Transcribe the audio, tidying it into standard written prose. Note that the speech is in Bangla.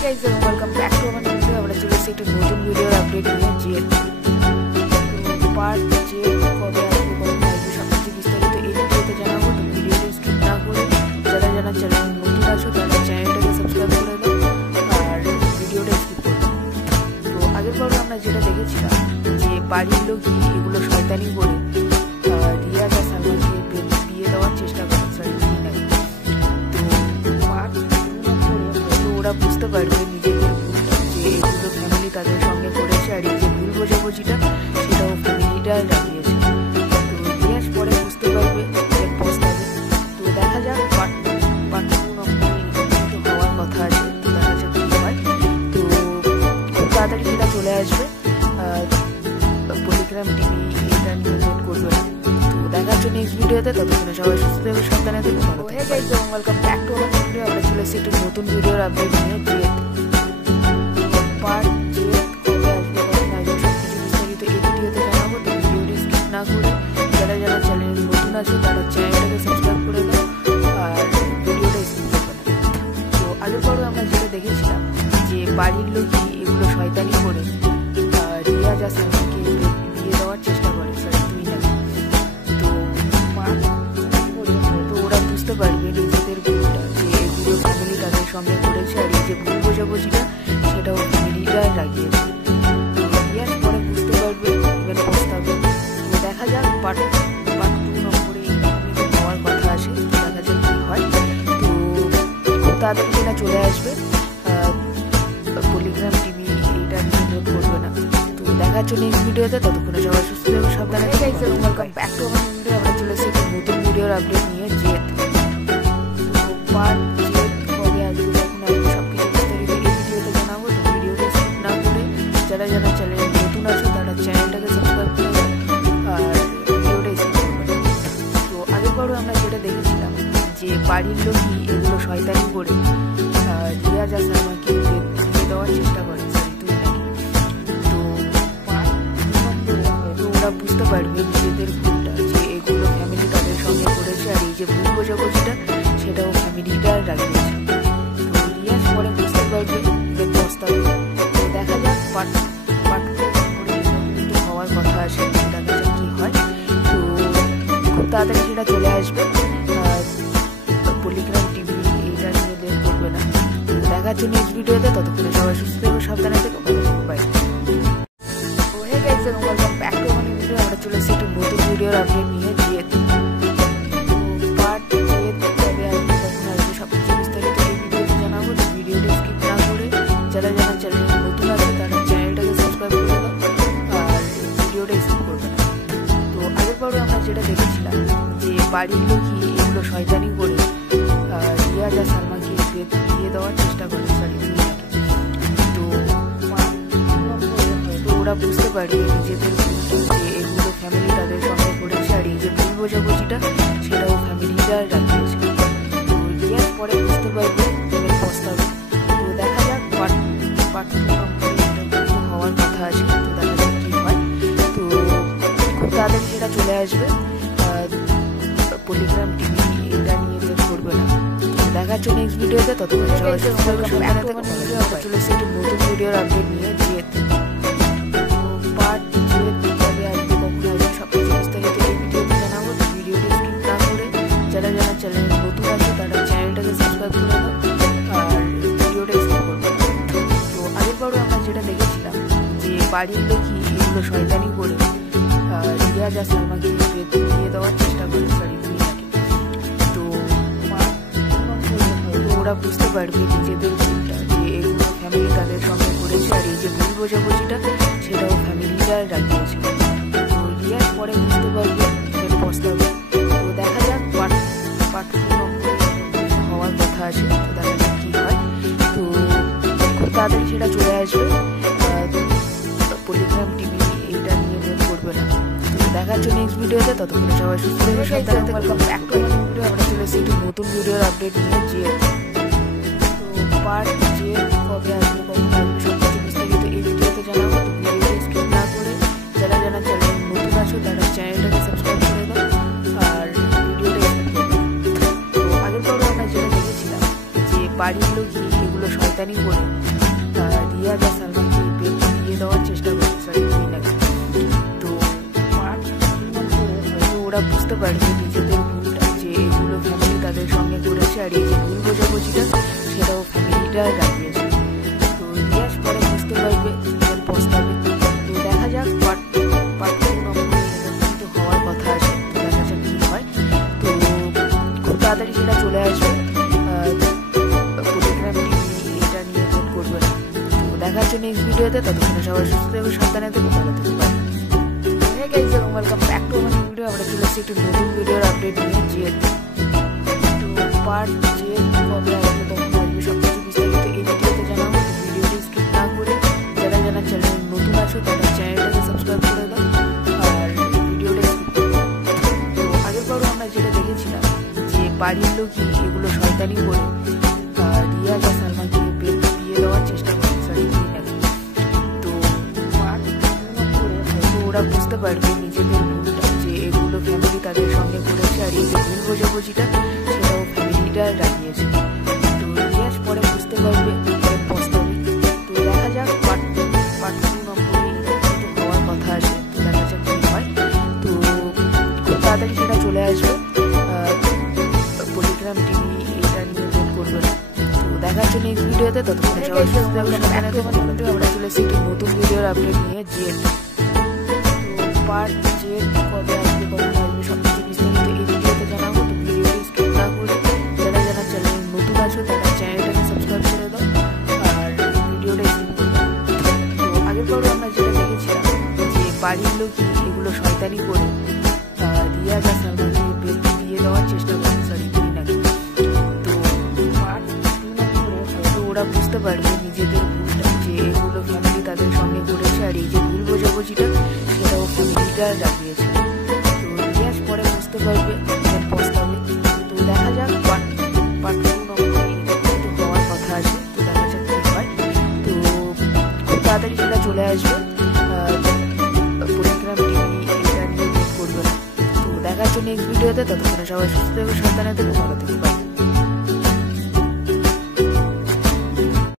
guys, and welcome back to our new video. আমরা চলে এসেছি একটা নতুন ভিডিওর আপডেট নিয়ে। জেদ তো পার্ট জেদ কবে আসবে কবে আসবে সব কিছু বিস্তারিত এই ভিডিওতে জানাবো। তো ভিডিওটি স্কিপ না করে যারা যারা চ্যানেল নতুন আছো তারা চ্যানেলটাকে সাবস্ক্রাইব করে দাও আর ভিডিওটা স্কিপ করো। তো আগের পর্বে আমরা যেটা দেখেছিলাম যে বাড়ির লোক এগুলো শয়তানি করে রিয়াজ আর সালমানকে বিয়ে দেওয়ার চেষ্টা করে। ওরা বুঝতে পারবে নিজেদের ভুলটা, যে এগুলো ফ্যামিলি তাদের সঙ্গে করেছে আর এই যে ভুল বোঝাবুঝিটা সেটাও ফ্যামিলিটা লাগিয়েছে। তো রিয়াজ পরে বুঝতে পারবে, পস্তাবে। তো দেখা যাক পার্ট 2 নম্বরে হওয়ার কথা আছে। তো দেখা যাক কি হয়। তো খুব তাড়াতাড়ি সেটা চলে আসবে। পলিগ্রাম টিভি এটা নিয়ে লেট করবে না। তো দেখার জন্য নেক্সট ভিডিওতে, ততক্ষণে সবাই সুস্থ থাকবে, সাবধানে থাকবে, ভালো থাকবে। Guys, welcome back to our video. আমরা চলে এসেছি একটা নতুন ভিডিওর আপডেট নিয়ে। জেদ পার্ট জেদ কবে আসবে কবে আসবে সব কিছু বিস্তারিত এই ভিডিওতে জানাবো। তো ভিডিওটি স্কিপ না করে যারা যারা চ্যানেল নতুন আছে তারা চ্যানেলটাকে সাবস্ক্রাইব করে দাও আর ভিডিওটা স্কিপ করবে না। তো আগের পরে আমরা যেটা দেখেছিলাম যে বাড়ির লোকই এগুলো শয়তানি করে রিয়াজ আর সালমানকে বিয়ে দেওয়ার চেষ্টা করে। তো ওরা বুঝতে পারবে নিজেদের ভুলটা, যে এগুলো ফ্যামিলি তাদের সঙ্গে করেছে আর এই যে ভুল বোঝাবুঝিটা সেটাও ফ্যামিলিটা লাগিয়েছে। রিয়াজ পরে বুঝতে পারবে, এবার পস্তাবে। তো দেখা যাক পার্ট 2 নম্বরে হওয়ার কথা আসে। তো দেখা যাক কি হয়। তো খুব তাড়াতাড়ি সেটা চলে আসবে। পলিগ্রাম টিভি এইটা নিয়ে লেট করবে না। তো দেখার জন্য নেক্সট ভিডিওতে, ততক্ষণে সবাই সুস্থ থাকবে, সাবধানে থাকবে। Welcome back to our video. আমরা চলে এসেছি একটা নতুন ভিডিওর আপডেট নিয়ে। জেদ তো পার্ট জেদ কবে আসবে কখন আসবে সব কিছু বিস্তারিত এই ভিডিওতে জানাবো। তো ভিডিওটা স্কিপ না করে যারা যারা চ্যানেল নতুন আছে তারা চ্যানেলটাকে সাবস্ক্রাইব করে দাও আর ভিডিওটা স্কিপ করবে না। তো আগের পরে আমরা যেটা দেখেছিলাম যে বাড়ির লোকই এগুলো শয়তানি করে রিয়াজ আর সালমানকে বিয়ে দেওয়ার চেষ্টা করে। তো ওরা বুঝতে পারবে নিজেদের ভুলটা, যে এগুলো ফ্যামিলি তাদের সঙ্গে করেছে আর এই যে ভুল বোঝাবুঝিটা সেটাও ফ্যামিলিটা লাগিয়েছে। তো রিয়াজ পরে বুঝতে পারবে, এবার পস্তাবে। তো দেখা যাক পার্ট 2 হওয়ার কথা আসে। দেখা যাক কি হয়। তো খুব তাড়াতাড়ি সেটা চলে আসবে। পলিগ্রাম টিভি এইটা নিয়ে লেট করবে না। দেখার জন্য নেক্সট ভিডিওতে, ততক্ষণে সবাই সুস্থ থাকবে, সাবধানে থাকবে, ভালো থাকবে। Bye. Welcome back to our video. আমরা চলে এসেছি একটা নতুন ভিডিওর আপডেট নিয়ে। জেদ পার্ট জেদ কবে আসবে কখন আসবে সব কিছু বিস্তারিত এই ভিডিওতে জানাবো। তো ভিডিওটি স্কিপ না করে যারা যারা চ্যানেল নতুন আছে তারা চ্যানেলটাকে সাবস্ক্রাইব করে দাও আর ভিডিওটা স্কিপ করবে না। তো আগের পরে আমরা যেটা দেখেছিলাম যে বাড়ির লোকই এগুলো শয়তানি করে রিয়াজ আর সালমানকে বিয়ে দেওয়ার চেষ্টা করে। তো ওরা বুঝতে পারবে নিজেদের ভুলটা, যে এগুলো ফ্যামিলি তাদের সঙ্গে করেছে আর এই যে ভুল বোঝাবুঝিটা সেটাও ফ্যামিলিটা লাগিয়েছে। তো রিয়াজ পরে বুঝতে পারবে, এবার পস্তাবে। তো দেখা যাক পার্ট 2 নম্বরে হওয়ার কথা আছে। তো দেখা যাক কি হয়। তো খুব তাড়াতাড়ি সেটা চলে আসবে। পলিগ্রাম টিভি এটা নিয়ে লেট করবে না। তো দেখার জন্য নেক্সট ভিডিওতে, ততক্ষণে সবাই সুস্থ থাকবে, সাবধানে থাকবে। আমরা চলে এসেছি একটা নতুন ভিডিওর আপডেট নিয়ে। জেদ পার্ট জেদ কবে আসবে কখন আসবে সব কিছু বিস্তারিত এই ভিডিওতে জানাবো। তো ভিডিওটি স্কিপ না করে যারা যারা চ্যানেল নতুন আছে তারা চ্যানেলটাকে সাবস্ক্রাইব করে দাও আর ভিডিওটা স্কিপ করবে না। তো আগের পরে আমরা যেটা দেখেছিলাম যে বাড়ির লোকই এগুলো শয়তানি করে রিয়াজ আর সালমানকে বিয়ে দেওয়ার চেষ্টা করে। তো ওরা বুঝতে পারবে নিজেদের ভুলটা, যে এগুলো ফ্যামিলি তাদের সঙ্গে করেছে আর এই যে ভুল বোঝাবুঝিটা সেটাও ফ্যামিলিটা লাগিয়েছে। তো রিয়াজ পরে বুঝতে পারবে, এবার পস্তাবে। তো দেখা যাক পার্ট 2 নম্বরে হওয়ার কথা আসে। তো দেখা যাক কি হয়। তো খুব তাড়াতাড়ি সেটা চলে আসবে। পলিগ্রাম টিভি এইটা নিয়ে লেট করবে না। তো দেখার জন্য নেক্সট ভিডিওতে, ততক্ষণে সবাই সুস্থ থাকবে, সাবধানে থাকবে। Welcome back to our video. আমরা চলে এসেছি একটা নতুন ভিডিওর আপডেট নিয়ে। জেদ তো পার্ট জেদ কবে আসবে কখন আসবে সব কিছু বিস্তারিত এই ভিডিওতে জানাবো। তো ভিডিওটি স্কিপ না করে যারা যারা চ্যানেল নতুন আছো তারা চ্যানেলটাকে সাবস্ক্রাইব করে দাও আর ভিডিওটা স্কিপ করবে। তো আগের পরে আমরা যেটা দেখেছিলাম যে বাড়ির লোকই এগুলো শয়তানি করে রিয়াজ আর সালমানকে বিয়ে দেওয়ার চেষ্টা করছে, সরি নাকি। তো হয়তো ওরা বুঝতে পারবে নিজেদের ভুলটা, যে এগুলো ফ্যামিলি তাদের সঙ্গে করেছে, আর এই যে ভুল বোঝাবুঝিটা সেটাও ফ্যামিলিটা রাখিয়েছে। তো রিয়াজ পরে বুঝতে পারবে, পস্তাবে। তো দেখা যাক পার্ট 2 নম্বরে কিন্তু হওয়ার কথা আছে, দেখা যাক কি হয়। তো খুব তাড়াতাড়ি সেটা চলে আসবে, টেলিগ্রাম টিভি এটা নিয়ে ভোট করবে না। তো দেখা হচ্ছে নেক্সট ভিডিওতে, ততক্ষণে সবাই সুস্থ থেকে সাবধানে থেকে ভালো থেকে পারে। Hey guys, welcome back to আমার ভিডিও। আমরা চলে এসেছি একটু নতুন ভিডিওর আপডেট নিয়ে। তো পার্ট যে কবে আসবে, কখন আসবে, সব কিছু বিস্তারিত এই ভিডিওতে জানাবো। ভিডিওটি স্কিপ না করে যারা যারা চ্যানেল নতুন আছো তারা চ্যানেলটাকে সাবস্ক্রাইব করে দাও, আর ভিডিওটা স্কিপ করে দাও। তো আগের বারও আমরা যেটা দেখেছিলাম যে বাড়ির লোকই এগুলো শয়তানি করে রিয়াজ আর সালমানকে বিয়ে দেওয়ার চেষ্টা করছে, সরি নাকি। তো হয়তো ওরা বুঝতে পারবে নিজেদের ভুলটা, যে এগুলো ফ্যামিলি তাদের সঙ্গে করেছে, আর এই যে ভুল বোঝাবুঝিটা সেটাও ফ্যামিলিটা রাখিয়েছে। তো রিয়াজ পরে বুঝতে পারবে, পস্তাবে। তো দেখা যাক পার্ট 2 নম্বরে কিন্তু হওয়ার কথা আছে, তো দেখা যাক কি হয়। তো খুব তাড়াতাড়ি সেটা চলে আসবে, টেলিগ্রাম টিভি এটা নিয়ে ভোট করবে না। তো দেখা হচ্ছে নেক্সট ভিডিওতে, ততক্ষণে সবাই সুস্থ থাকবে, সাবধানে থেকো। আমরা চলে এসেছি একটি নতুন ভিডিওর আপডেট নিয়ে। তো পার্ট যে কবে আসবে, কখন আসবে, সব কিছু বিস্তারিত এই ভিডিওতে জানাবো। তো ভিডিওটি স্কিপ না করে যারা যারা চ্যানেল নতুন আছো তারা চ্যানেলটাকে সাবস্ক্রাইব করে দাও, আর ভিডিওটা স্কিপ করে দাও। তো আগের পরও আমরা যেটা দেখেছিলাম যে বাড়ির লোকই এগুলো শয়তানি করে রিয়াজ আর সালমানকে বিয়ে দেওয়ার চেষ্টা করছে, সরি নাকি। তো পার্ট 2 নম্বরে হয়তো ওরা বুঝতে পারবে নিজেদের ভুলটা, যে এগুলো ফ্যামিলি তাদের সঙ্গে করেছে, আর এই যে ভুল বোঝাবুঝিটা সেটাও ফ্যামিলিটা রাখিয়েছে। তো রিয়াজ পরে বুঝতে পারবে, পস্তাবে। তো দেখা যাক পার্ট 2 নম্বরে কিন্তু হওয়ার কথা আছে, তো দেখা যাক কি হয়। তো খুব তাড়াতাড়ি সেটা চলে আসবে, টেলিগ্রাম টিভি এটা নিয়ে ভোট করবে না। তো দেখা হচ্ছে নেক্সট ভিডিওতে, ততক্ষণে সবাই সুস্থ থেকে সাবধানে থেকে ভালো থেকে পারে।